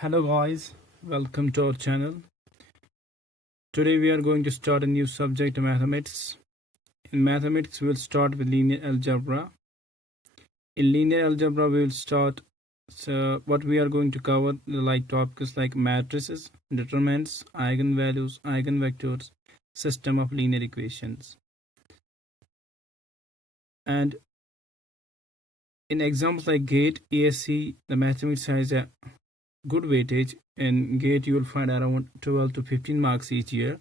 Hello guys, welcome to our channel. Today we are going to start a new subject, mathematics. In mathematics we will start with linear algebra. In linear algebra we will start, so what we are going to cover like topics like matrices, determinants, eigenvalues, eigenvectors, system of linear equations. And in examples like GATE, ESE, the mathematics has a good weightage. In GATE you will find around 12 to 15 marks each year.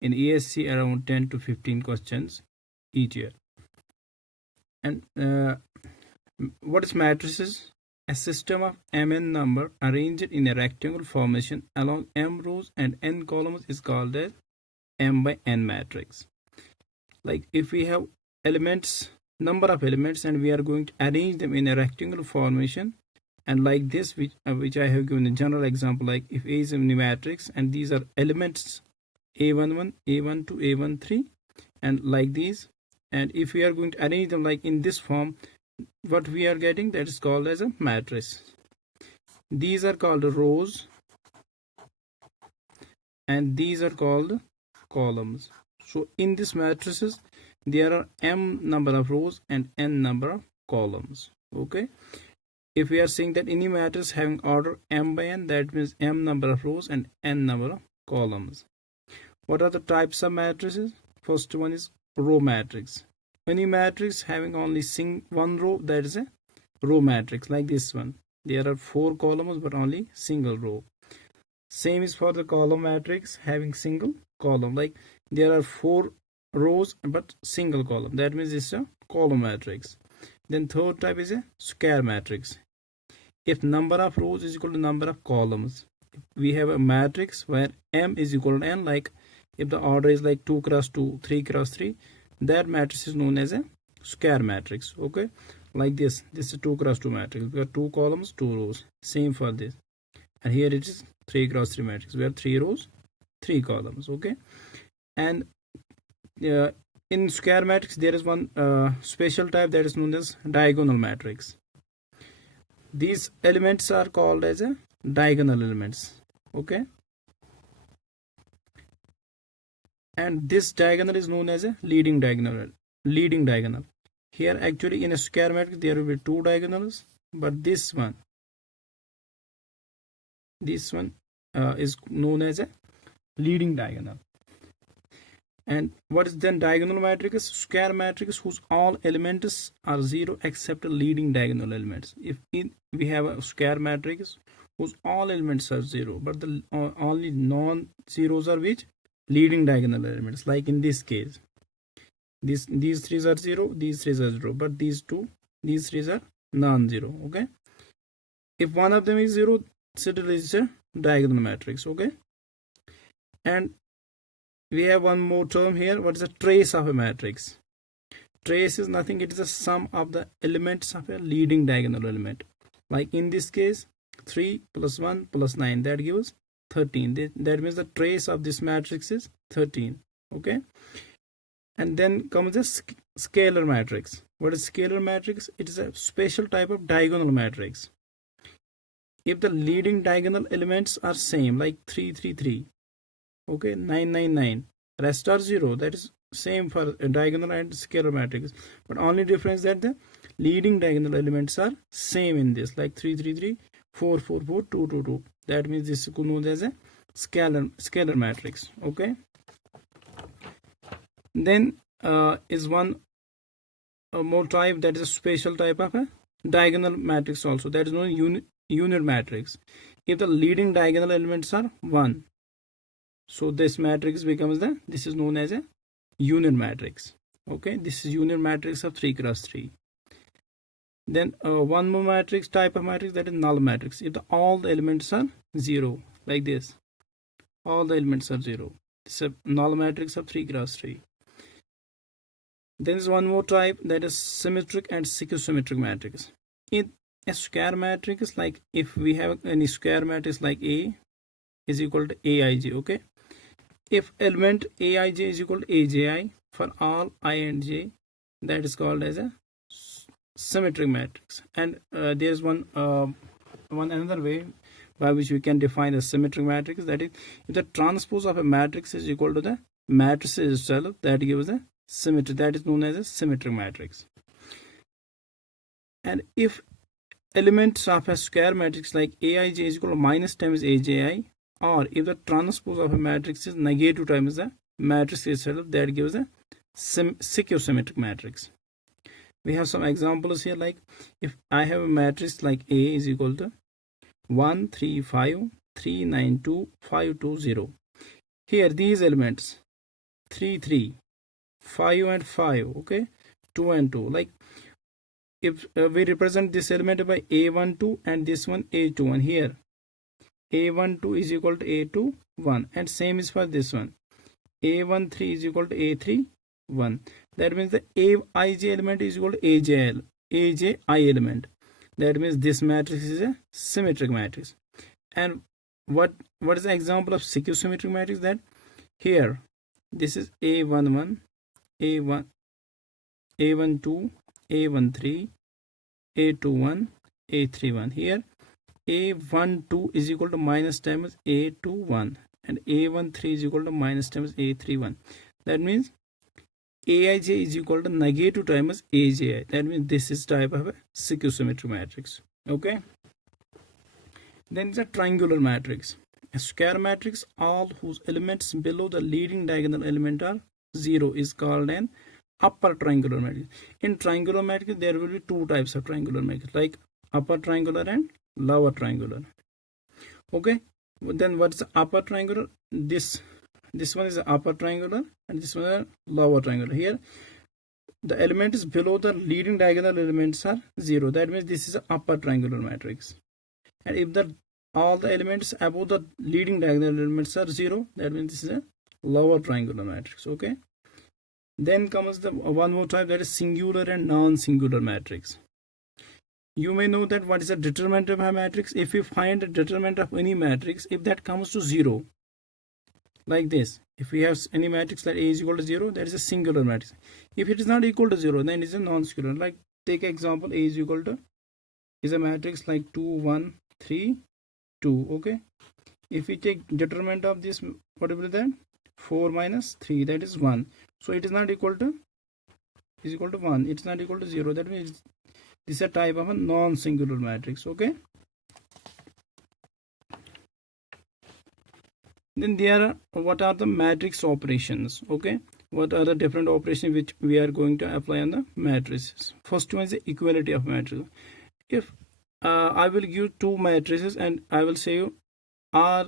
In ESE around 10 to 15 questions each year. And what is matrices? A system of mn number arranged in a rectangular formation along m rows and n columns is called as m by n matrix. Like if we have elements, number of elements, and we are going to arrange them in a rectangular formation, and like this, which I have given a general example, like if A is a matrix and these are elements A11, A12, A13, and like these, and if we are going to arrange them like in this form, what we are getting, that is called as a matrix. These are called rows and these are called columns. So in this matrices there are m number of rows and n number of columns. Okay, if we are saying that any matrix having order m by n, that means m number of rows and n number of columns. What are the types of matrices? First one is row matrix. Any matrix having only one row, that is a row matrix, like this one. There are 4 columns but only single row. Same is for the column matrix having single column, like there are 4 rows but single column, that means it's a column matrix. Then third type is a square matrix. If number of rows is equal to number of columns, we have a matrix where m is equal to n, like if the order is like 2 cross 2, 3 cross 3, that matrix is known as a square matrix. Okay, like this is a 2 cross 2 matrix. We have 2 columns, 2 rows. Same for this, and here it is 3 cross 3 matrix. We have 3 rows, 3 columns. Okay, and in square matrix there is one special type that is known as diagonal matrix. These elements are called as a diagonal elements. Okay, and this diagonal is known as a leading diagonal. Here actually in a square matrix there will be 2 diagonals, but this one is known as a leading diagonal. And what is then diagonal matrix? Square matrix whose all elements are 0 except leading diagonal elements. If we have a square matrix whose all elements are 0, but the only non-zeros are which? Leading diagonal elements. Like in this case, these 3's are 0, these 3's are 0, but these 3's are non-zero. Okay, if one of them is 0, still is a diagonal matrix. Okay, and we have one more term here. What is a trace of a matrix? Trace is nothing, it is the sum of the elements of a leading diagonal element. Like in this case, 3 plus 1 plus 9, that gives 13. That means the trace of this matrix is 13. Okay, and then comes the scalar matrix. What is scalar matrix? It is a special type of diagonal matrix. If the leading diagonal elements are same, like 3 3 3, okay, 9 9 9, rest are 0, that is same for a diagonal and scalar matrix, but only difference that the leading diagonal elements are same in this, like 3 3 3, 4 4 4, 2 2 2. That means this is known as a scalar matrix. Okay, then is one more type, that is a special type of a diagonal matrix also, that is known as unit matrix. If the leading diagonal elements are 1, so this matrix becomes this is known as a unit matrix. Okay, this is unit matrix of 3 cross 3. Then one more matrix, type of matrix, that is null matrix. If all the elements are 0, like this, all the elements are 0, it's a null matrix of 3 cross 3. Then is one more type, that is symmetric and schizometric matrix. In a square matrix, like if we have any square matrix like A is equal to Aij. Okay, if element Aij is equal to Aji for all I and j, that is called as a symmetric matrix. And there is one another way by which we can define a symmetric matrix. That is, if the transpose of a matrix is equal to the matrices itself, that gives a symmetry. That is known as a symmetric matrix. And if elements of a square matrix like Aij is equal to minus times Aji, or if the transpose of a matrix is negative times the matrix itself, that gives a schiosymmetric matrix. We have some examples here, like if I have a matrix like A is equal to 1 3 5 3 9 2 5 2 0. Here these elements 3 3 5 and 5, okay, 2 and 2. Like if we represent this element by A12 and this one A21, here A12 is equal to A21, and same is for this one. A13 is equal to A31. That means the Aij element is equal to Aji element. That means this matrix is a symmetric matrix. And what is the example of schiosymmetric matrix? That here this is A11, A1, A12, A13, A21, A31. Here A12 is equal to minus times A21 and A13 is equal to minus times A31. That means Aij is equal to negative times Aji. That means this is type of a schiosymmetric matrix. Okay. Then it's a triangular matrix. A square matrix, all whose elements below the leading diagonal element are 0, is called an upper triangular matrix. In triangular matrix, there will be two types of triangular matrix, like upper triangular and lower triangular. Okay. Then what's the upper triangular? This one is the upper triangular and this one is lower triangular. Here the elements below the leading diagonal elements are 0. That means this is an upper triangular matrix. And if all the elements above the leading diagonal elements are 0, that means this is a lower triangular matrix. Okay. Then comes the one more type, that is singular and non-singular matrix. You may know that what is the determinant of a matrix. If you find the determinant of any matrix, if that comes to 0, like this, if we have any matrix like A is equal to 0, that is a singular matrix. If it is not equal to 0, then it is a non-singular. Like take example, A is equal to is a matrix like 2 1 3 2. Okay. If we take determinant of this, what will be that? 4 minus 3, that is 1. So it is not equal to 1. It's not equal to 0. That means this is a type of a non-singular matrix. Okay. Then there are, what are the matrix operations? Okay. What are the different operations which we are going to apply on the matrices? First one is the equality of matrix. If I will give two matrices and I will say you, are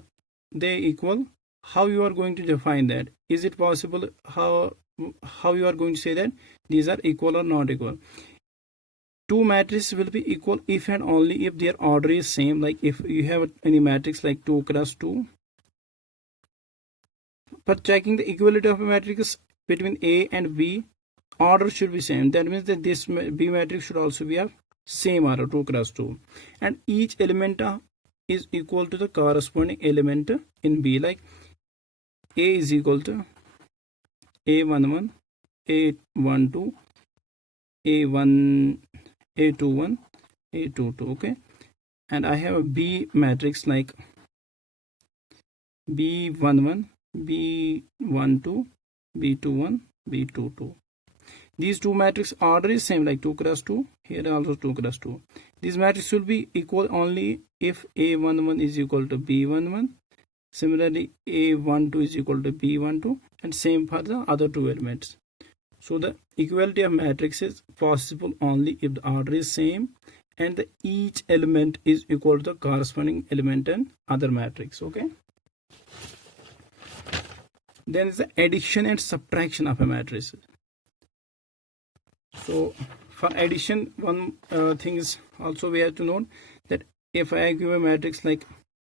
they equal? How you are going to define that? Is it possible? How you are going to say that these are equal or not equal? Two matrices will be equal if and only if their order is same. Like if you have any matrix like 2 cross 2. For checking the equality of a matrix between A and B, order should be same. That means that this B matrix should also be of same order, 2 cross 2. And each element is equal to the corresponding element in B. Like A is equal to A11, A12, A1, A21, A22. Okay. And I have a B matrix like B11, B12, B21, B22. These two matrix order is same, like 2 cross 2. Here also 2 cross 2. These matrix will be equal only if A11 is equal to B11. Similarly, A12 is equal to B12, and same for the other two elements. So the equality of matrix is possible only if the order is same and each element is equal to the corresponding element in other matrix. Okay. Then is the addition and subtraction of a matrix. So for addition, one thing is also we have to note that if I give a matrix like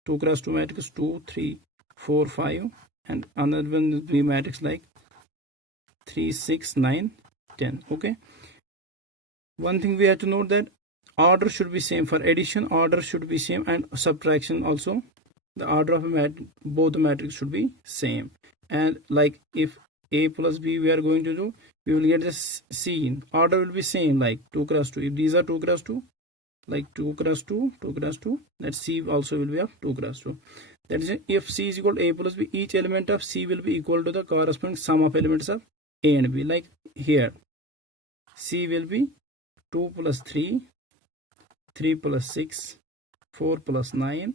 2 cross 2 matrix 2 3 4 5 and another one will be matrix like 3 6 9 10. Okay. One thing we have to note that order should be same. For addition, order should be same, and subtraction also the order of both the matrix should be same. And like if A plus B we are going to do, we will get the C. Order will be same, like 2 cross 2. If these are 2 cross 2, like 2 cross 2, 2 cross 2, that C also will be of 2 cross 2. That is, if C is equal to A plus B, each element of C will be equal to the corresponding sum of elements of A and B. Like here, C will be 2 plus 3, 3 plus 6, 4 plus 9,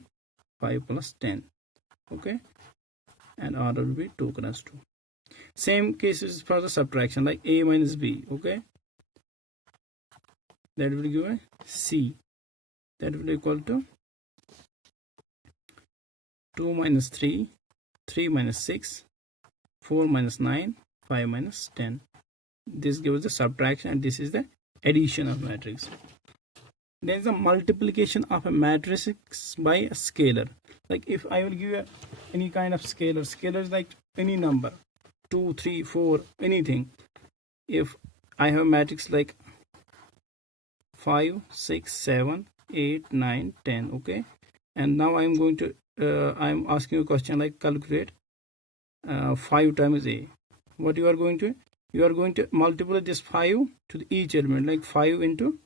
5 plus 10. Okay, and order will be 2 cross 2. Same cases for the subtraction, like A minus B. Okay, that will give a C. That will equal to 2 minus 3, 3 minus 6, 4 minus 9, 5 minus 10. This gives the subtraction, and this is the addition of matrix. There is a multiplication of a matrix by a scalar. Like if I will give you any kind of scalar, scalar is like any number, 2, 3, 4, anything. If I have a matrix like 5, 6, 7, 8, 9, 10. Okay, and now I'm going to I'm asking you a question like calculate 5 times A. What you are going to multiply this 5 to each element, like 5 into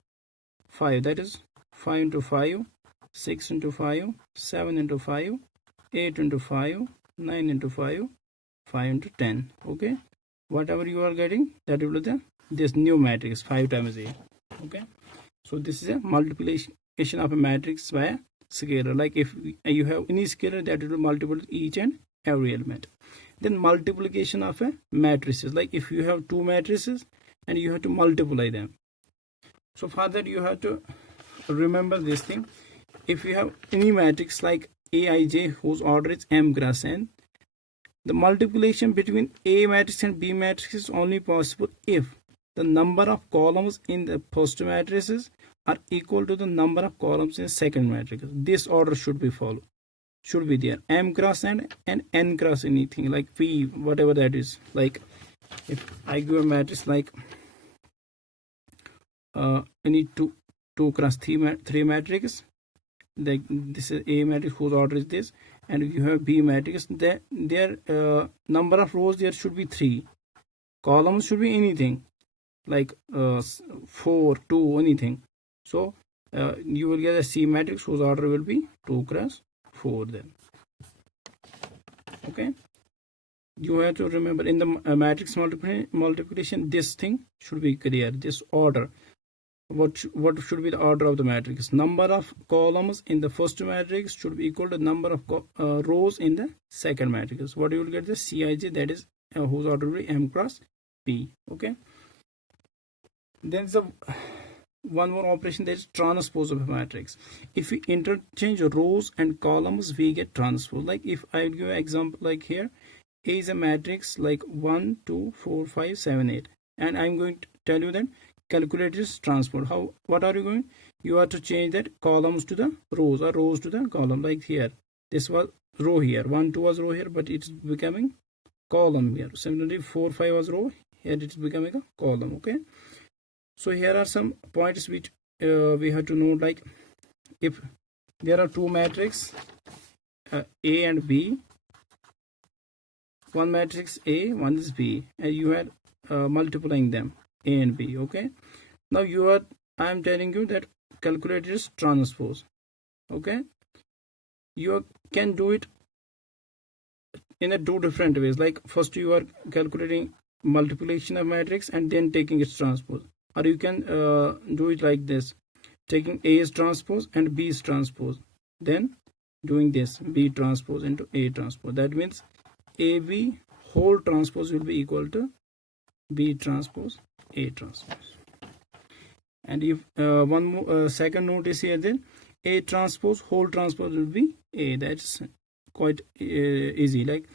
5, that is 5 into 5, 6 into 5, 7 into 5, 8 into 5, 9 into 5, 5 into 10. Okay, whatever you are getting, that will be this new matrix 5 times A. Okay, so this is a multiplication of a matrix by a scalar. Like if you have any scalar, that will multiply each and every element. Then multiplication of a matrices, like if you have two matrices and you have to multiply them. So for that you have to remember this thing. If you have any matrix like Aij whose order is m cross n, the multiplication between A matrix and B matrix is only possible if the number of columns in the first matrices are equal to the number of columns in the second matrix. This order should be followed, should be there, m cross n and n cross anything, like P, whatever that is. Like if I give a matrix like any 2 cross 3 matrix, like this is A matrix whose order is this, and you have B matrix, their number of rows there should be 3, columns should be anything like 4, 2, anything. So you will get a C matrix whose order will be 2 cross 4 then. Okay, you have to remember in the matrix multiplication, this thing should be clear, this order. What should be the order of the matrix? Number of columns in the first matrix should be equal to number of rows in the second matrix. What you will get the Cij, that is whose order will be m cross p. Okay, then the one more operation, that is transpose of a matrix. If we interchange rows and columns, we get transpose. Like if I give an example, like here A is a matrix like 1, 2, 4, 5, 7, 8, and I'm going to tell you that calculate this transpose. How? What are you going? You have to change that columns to the rows or rows to the column. Like here, this was row here, 1, 2 was row here, but it's becoming column here. Similarly, 4, 5 was row here, it's becoming a column. Okay, so here are some points which we have to note. Like if there are two matrices A and B, one matrix A, one is B, and you are multiplying them, A and B. Okay, now I am telling you that calculate this transpose. Okay, you can do it in a two different ways. Like first you are calculating multiplication of matrix and then taking its transpose, or you can do it like this, taking A's transpose and B's transpose, then doing this B transpose into A transpose. That means AB whole transpose will be equal to B transpose A transpose. And if one more second note is here, then A transpose whole transpose will be A. That's quite easy. Like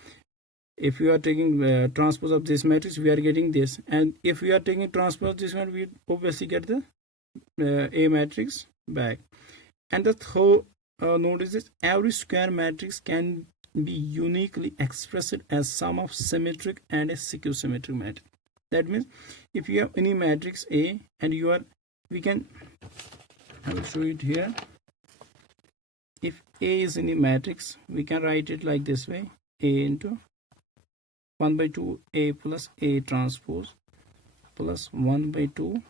if you are taking transpose of this matrix, we are getting this, and if we are taking transpose of this one, we obviously get the A matrix back. And the third note is this: every square matrix can be uniquely expressed as sum of symmetric and a skew-symmetric matrix. That means if you have any matrix A and you are, I will show it here. If A is any matrix, we can write it like this way: A into 1 by 2 A plus A transpose plus 1 by 2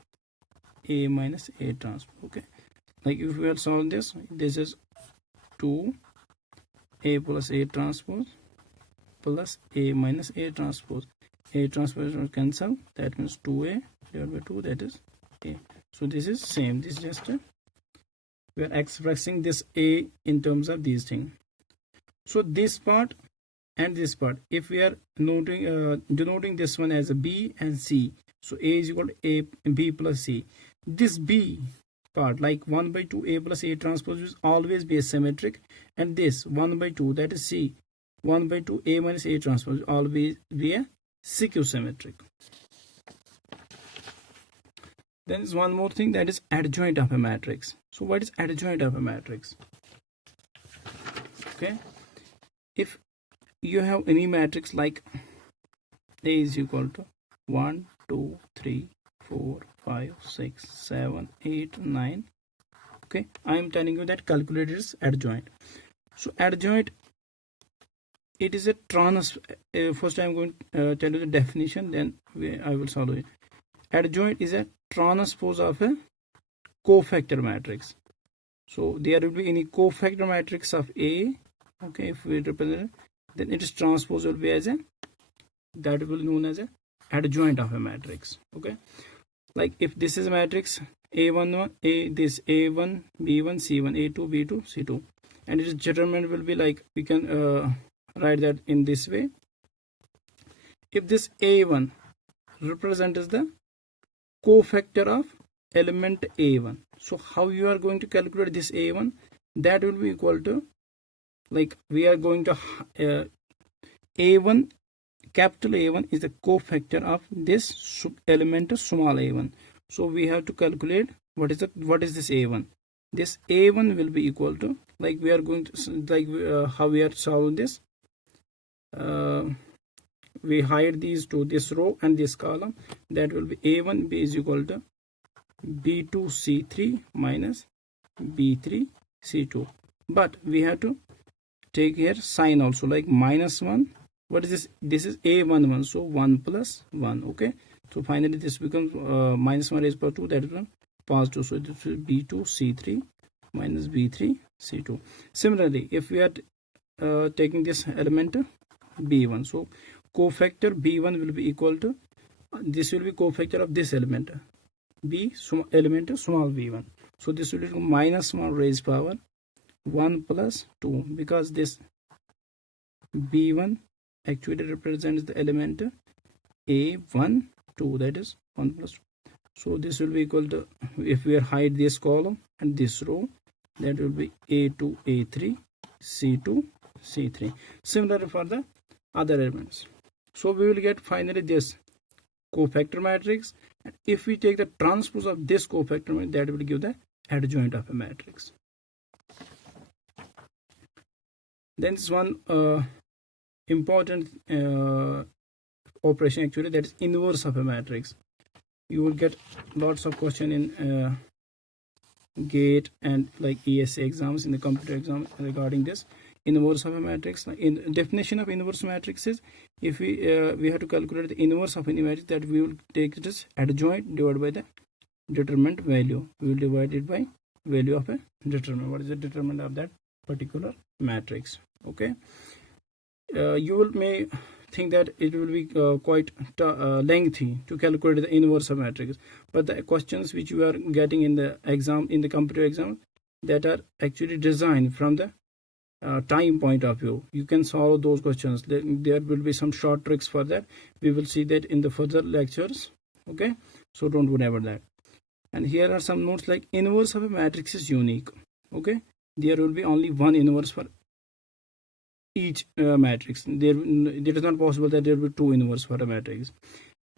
A minus A transpose. Okay, like if we are solving this, this is 2a plus a transpose plus a minus a transpose. A transpose will cancel, that means 2a divided by 2, that is a. So this is same, this is just we are expressing this a in terms of these things. So this part and this part, if we are noting denoting this one as a b and c, so a is equal to a b plus c. This b part, like 1 by 2 a plus a transpose, will always be a symmetric, and this 1 by 2, that is c, 1 by 2 a minus a transpose, will always be a CQ symmetric. Then is one more thing, that is adjoint of a matrix. So what is adjoint of a matrix? Okay, if you have any matrix like A is equal to 1 2 3 4 5 6 7 8 9, okay, I am telling you that calculate its adjoint. So adjoint, it is a first I am going to tell you the definition, then I will solve it. Adjoint is a transpose of a cofactor matrix. So there will be any cofactor matrix of A, okay, if we represent it, then its transpose will be as a, that will be known as a adjoint of a matrix. Okay, like if this is a matrix A11, this A1 B1 C1 A2 B2 C2, and its determinant will be like, we can write that in this way. If this A1 represents the cofactor of element A1, so how you are going to calculate this A1? That will be equal to, like we are going to A1, capital A1 is the cofactor of this element small a1. So we have to calculate what is this A1. This A1 will be equal to, like we are going to, like how we are solving this, we hide these to this row and this column, that will be A1 b is equal to b2 c3 minus b3 c2, but we have to take here sign also, like minus 1. What is this? This is A11, so 1 plus 1. Okay, so finally this becomes minus 1 raised by 2, that is positive, so this will be b2 c3 minus b3 c2. Similarly, if we are taking this element b1, so cofactor b1 will be equal to, this will be cofactor of this element b, element small b1, so this will be minus 1 raised power 1 plus 2, because this b1 actually represents the element a1 2, that is 1 plus 2. So this will be equal to, if we hide this column and this row, that will be a2 a3 c2 c3. Similarly for the other elements. So we will get finally this cofactor matrix, and if we take the transpose of this cofactor matrix, that will give the adjoint of a matrix. Then this one important operation actually, that is inverse of a matrix. You will get lots of question in GATE and like ESE exams, in the computer exam, regarding this inverse of a matrix. In definition of inverse matrix is, if we have to calculate the inverse of any matrix, that we will take it as adjoint divided by the determinant value. We will divide it by value of a determinant. What is the determinant of that particular matrix? Okay, you may think that it will be quite lengthy to calculate the inverse of matrix, but the questions which you are getting in the exam, in the computer exam, that are actually designed from the time point of view, you can solve those questions. There will be some short tricks for that. We will see that in the further lectures. Okay, so don't worry about that. And here are some notes, like inverse of a matrix is unique. Okay, there will be only one inverse for each matrix. It is not possible that there will be two inverse for a matrix.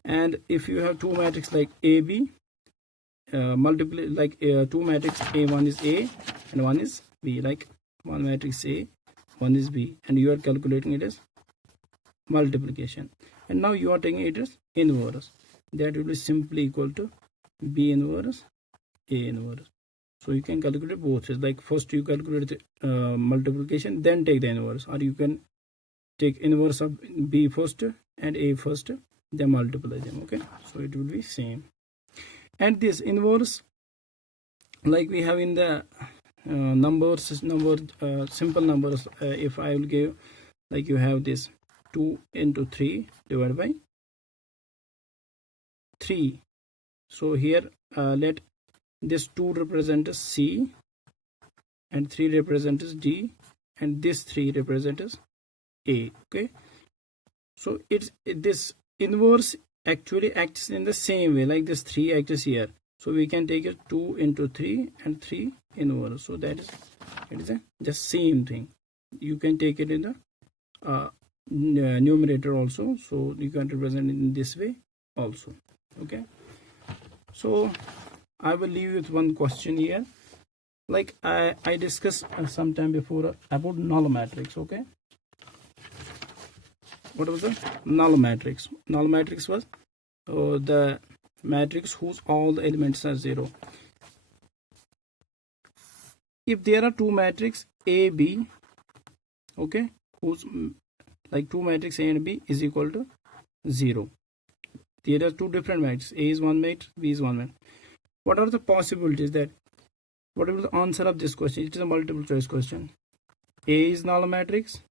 And if you have two matrices like AB, multiply, like two matrix A1 is A and one is B, like one matrix A, one is B, and you are calculating it as multiplication, and now you are taking it as inverse, that will be simply equal to B inverse A inverse. So you can calculate both, like first you calculate the multiplication, then take the inverse, or you can take inverse of B first and A first, then multiply them. Okay, so it will be same. And this inverse like we have in the simple numbers. If I will give, like, you have this 2 into 3 divided by 3. So here let this 2 represent as C, and 3 represent as D, and this 3 represent as A. Okay, so this inverse actually acts in the same way like this 3 acts here. So we can take it 2 into 3 and 3 inverse. So that is, it is just same thing. You can take it in the numerator also, so you can represent it in this way also. Okay, so I will leave you with one question here. Like I discussed sometime before about null matrix. Okay, what was the null matrix? Null matrix was the matrix whose all the elements are 0. If there are two matrices A, B, okay, whose, like, two matrix A and B is equal to 0. There are two different matrices. A is one matrix, B is one matrix. What are the possibilities that, what is the answer of this question? It is a multiple choice question. A is null matrix,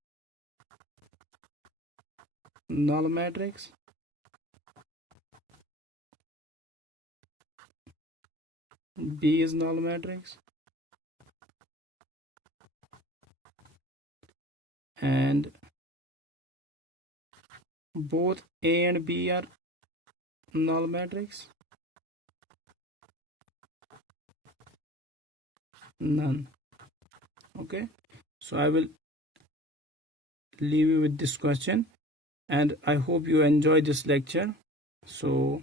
null matrix. B is null matrix, and both A and B are null matrix. None. Okay, so I will leave you with this question, and I hope you enjoy this lecture. So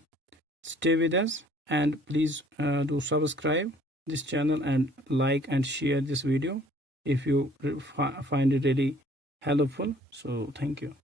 stay with us, and please do subscribe this channel and like and share this video if you find it really helpful. So thank you.